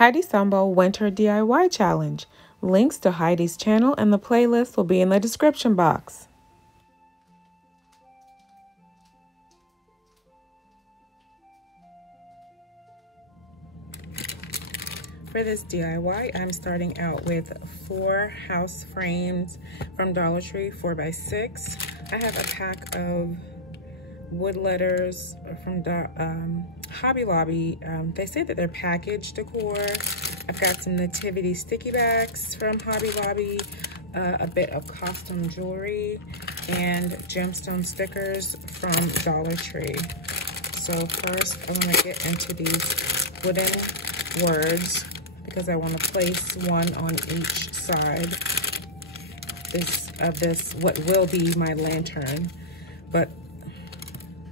Heidi Sonboul Winter DIY Challenge. Links to Heidi's channel and the playlist will be in the description box. For this DIY, I'm starting out with 4 house frames from DollarTree, 4x6. I have a pack of wood letters from Hobby Lobby. They say that they're package decor. I've got some Nativity sticky backs from Hobby Lobby, a bit of costume jewelry, and gemstone stickers from DollarTree. So first, I want to get into these wooden words because I want to place one on each side of this what will be my lantern, but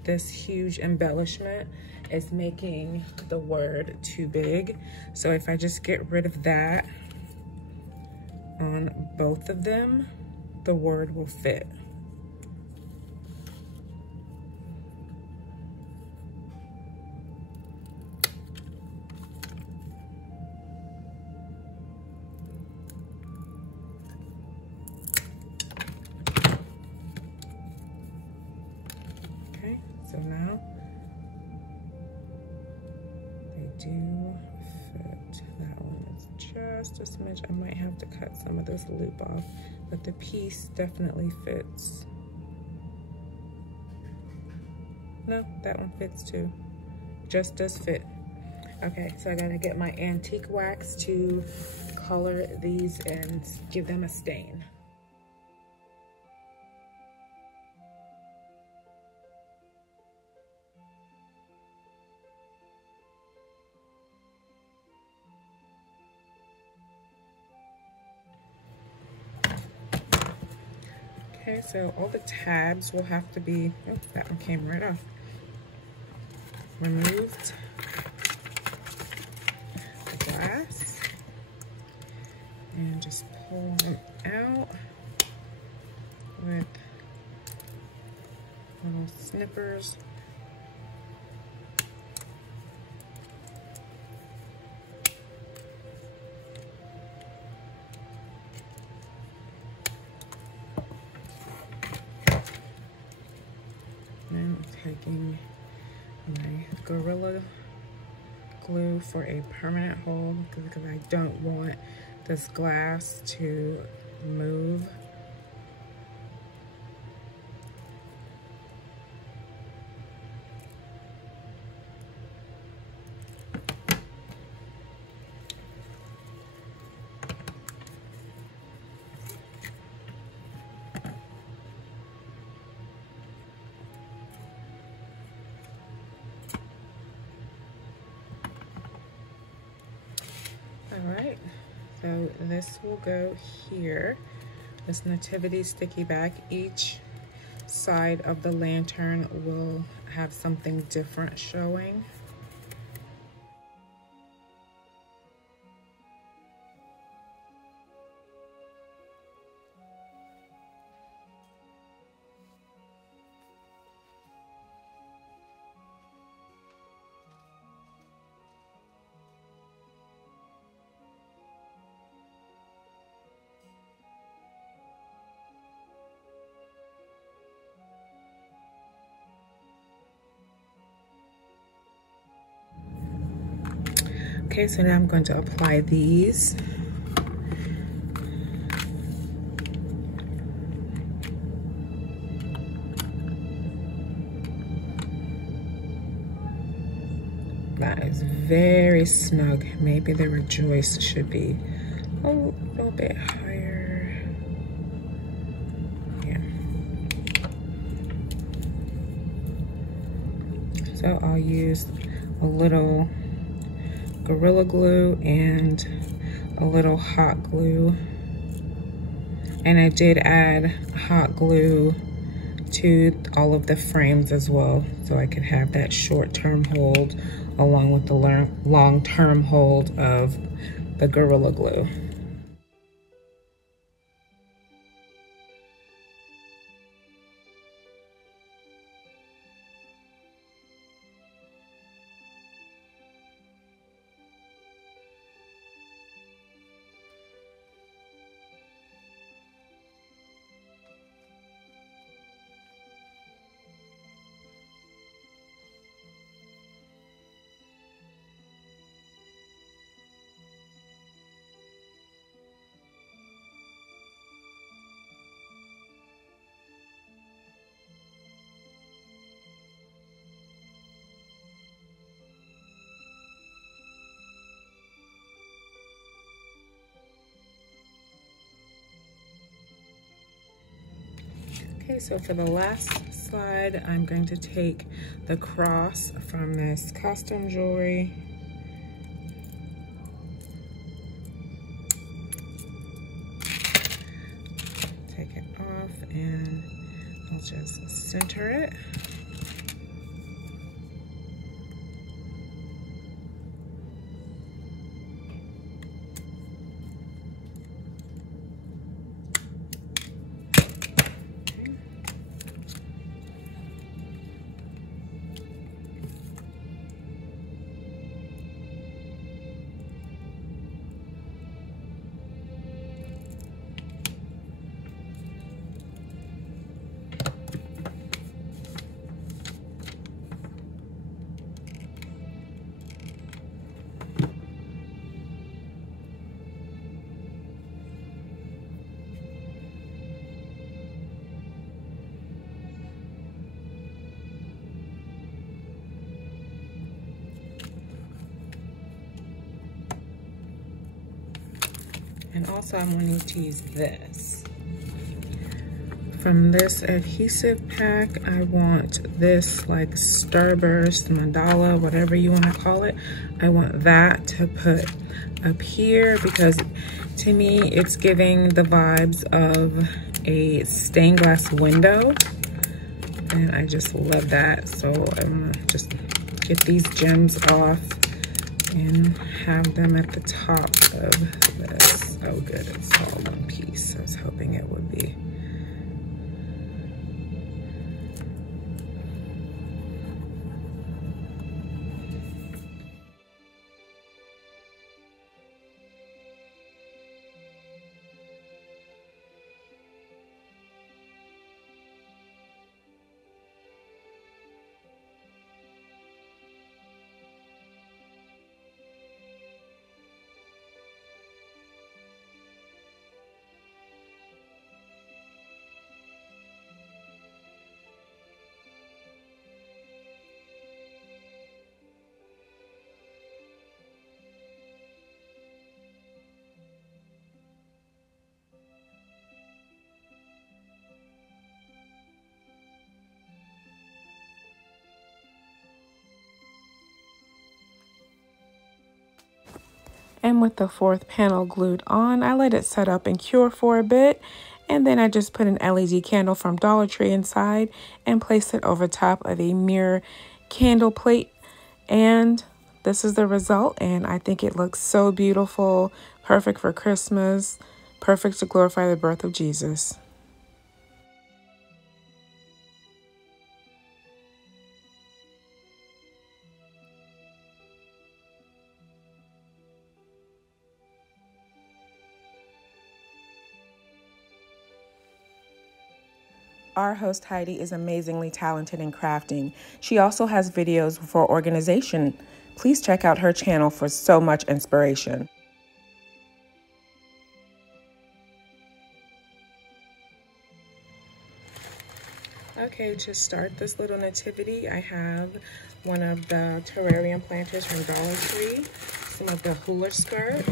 this huge embellishment is making the word too big. So if I just get rid of that on both of them, the word will fit. Okay, so now they do fit. That one is just a smidge. I might have to cut some of this loop off, but the piece definitely fits. No, that one fits too. Just does fit. Okay, so I gotta get my antique wax to color these and give them a stain. Okay, so all the tabs will have to be, oh, that one came right off, removed. The glass, and just pull them out with little snippers. And I'm taking my Gorilla Glue for a permanent hold because I don't want this glass to move. All right, so this will go here. This Nativity sticky back. Each side of the lantern will have something different showing. Okay, so now I'm going to apply these. That is very snug. Maybe the rejoice should be a little bit higher. Yeah. So I'll use a little Gorilla Glue and a little hot glue. And I did add hot glue to all of the frames as well, so I could have that short-term hold along with the long-term hold of the Gorilla Glue. Okay, so for the last slide, I'm going to take the cross from this costume jewelry. Take it off and I'll just center it. And also I'm wanting to use this. From this adhesive pack, I want this like Starburst, mandala, whatever you want to call it. I want that to put up here because to me it's giving the vibes of a stained glass window. And I just love that. So I'm gonna just get these gems off and have them at the top of this. Oh good, it's all one piece. I was hoping it would be. And with the fourth panel glued on, I let it set up and cure for a bit. And then I just put an LED candle from Dollar Tree inside and placed it over top of a mirror candle plate. And this is the result. And I think it looks so beautiful, perfect for Christmas, perfect to glorify the birth of Jesus. Our host Heidi is amazingly talented in crafting. She also has videos for organization. Please check out her channel for so much inspiration. Okay, to start this little nativity, I have one of the terrarium planters from Dollar Tree, some of the hula skirt.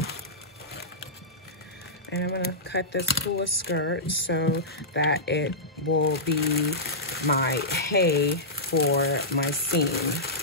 And I'm gonna cut this hula skirt so that it will be my hay for my scene.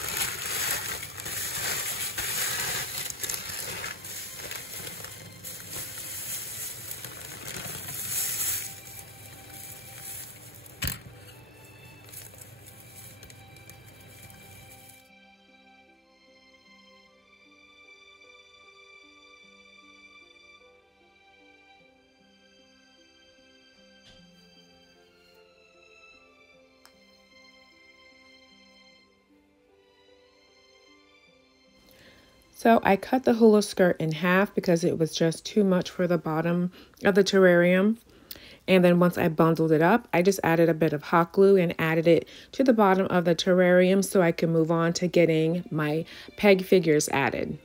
So I cut the hula skirt in half because it was just too much for the bottom of the terrarium. And then once I bundled it up, I just added a bit of hot glue and added it to the bottom of the terrarium so I can move on to getting my peg figures added.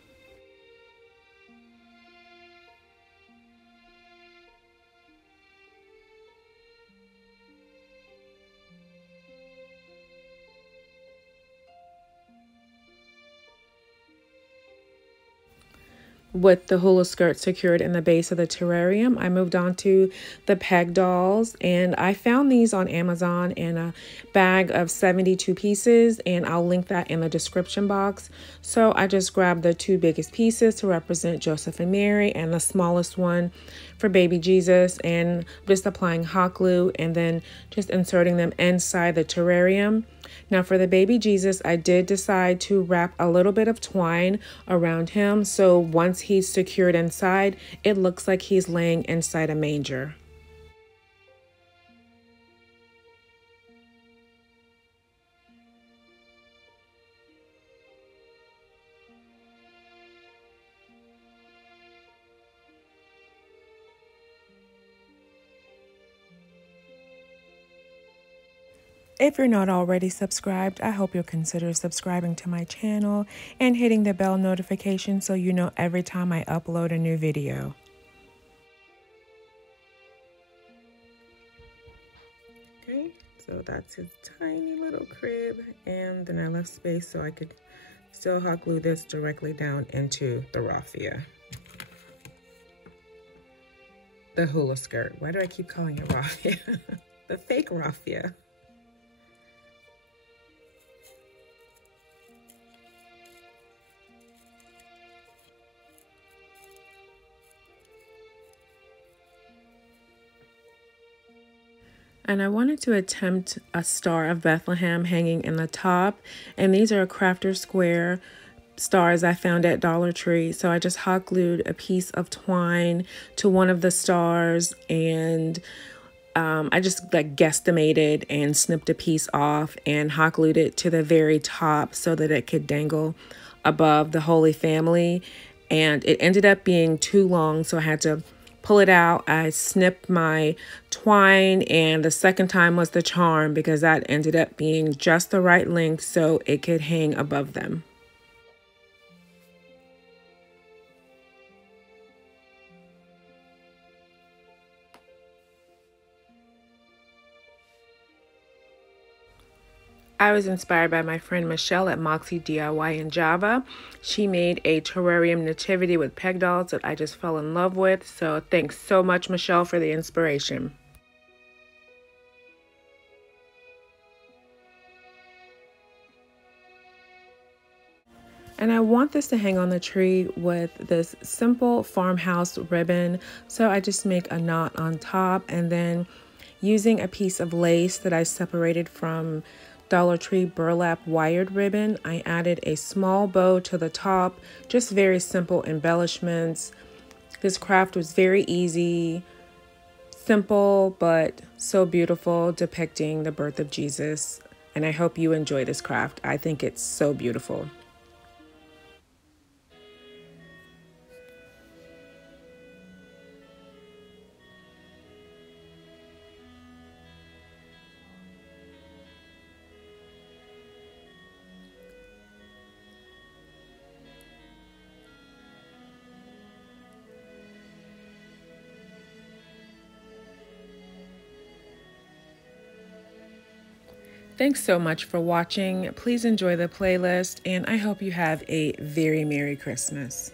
with the hula skirt secured in the base of the terrarium, I moved on to the peg dolls, and I found these on Amazon in a bag of 72 pieces, and I'll link that in the description box. So I just grabbed the two biggest pieces to represent Joseph and Mary and the smallest one for baby Jesus, and just applying hot glue and then just inserting them inside the terrarium. Now for the baby Jesus, I did decide to wrap a little bit of twine around him, so once he's secured inside, it looks like he's laying inside a manger. If you're not already subscribed, I hope you'll consider subscribing to my channel and hitting the bell notification so you know every time I upload a new video. Okay, so that's his tiny little crib, and then I left space so I could still hot glue this directly down into the raffia. The hula skirt. Why do I keep calling it raffia? The fake raffia. And I wanted to attempt a Star of Bethlehem hanging in the top. And these are crafter square stars I found at Dollar Tree. So I just hot glued a piece of twine to one of the stars, and I just like guesstimated and snipped a piece off and hot glued it to the very top so that it could dangle above the Holy Family. And it ended up being too long, so I had to pull it out. I snipped my twine, and the second time was the charm because that ended up being just the right length so it could hang above them. I was inspired by my friend Michelle at Moxie DIY in Java. She made a terrarium nativity with peg dolls that I just fell in love with. So thanks so much, Michelle, for the inspiration. And I want this to hang on the tree with this simple farmhouse ribbon. So I just make a knot on top, and then using a piece of lace that I separated from Dollar Tree burlap wired ribbon, I added a small bow to the top, just very simple embellishments. This craft was very easy, simple, but so beautiful, depicting the birth of Jesus. And I hope you enjoy this craft. I think it's so beautiful. Thanks so much for watching. Please enjoy the playlist, and I hope you have a very Merry Christmas.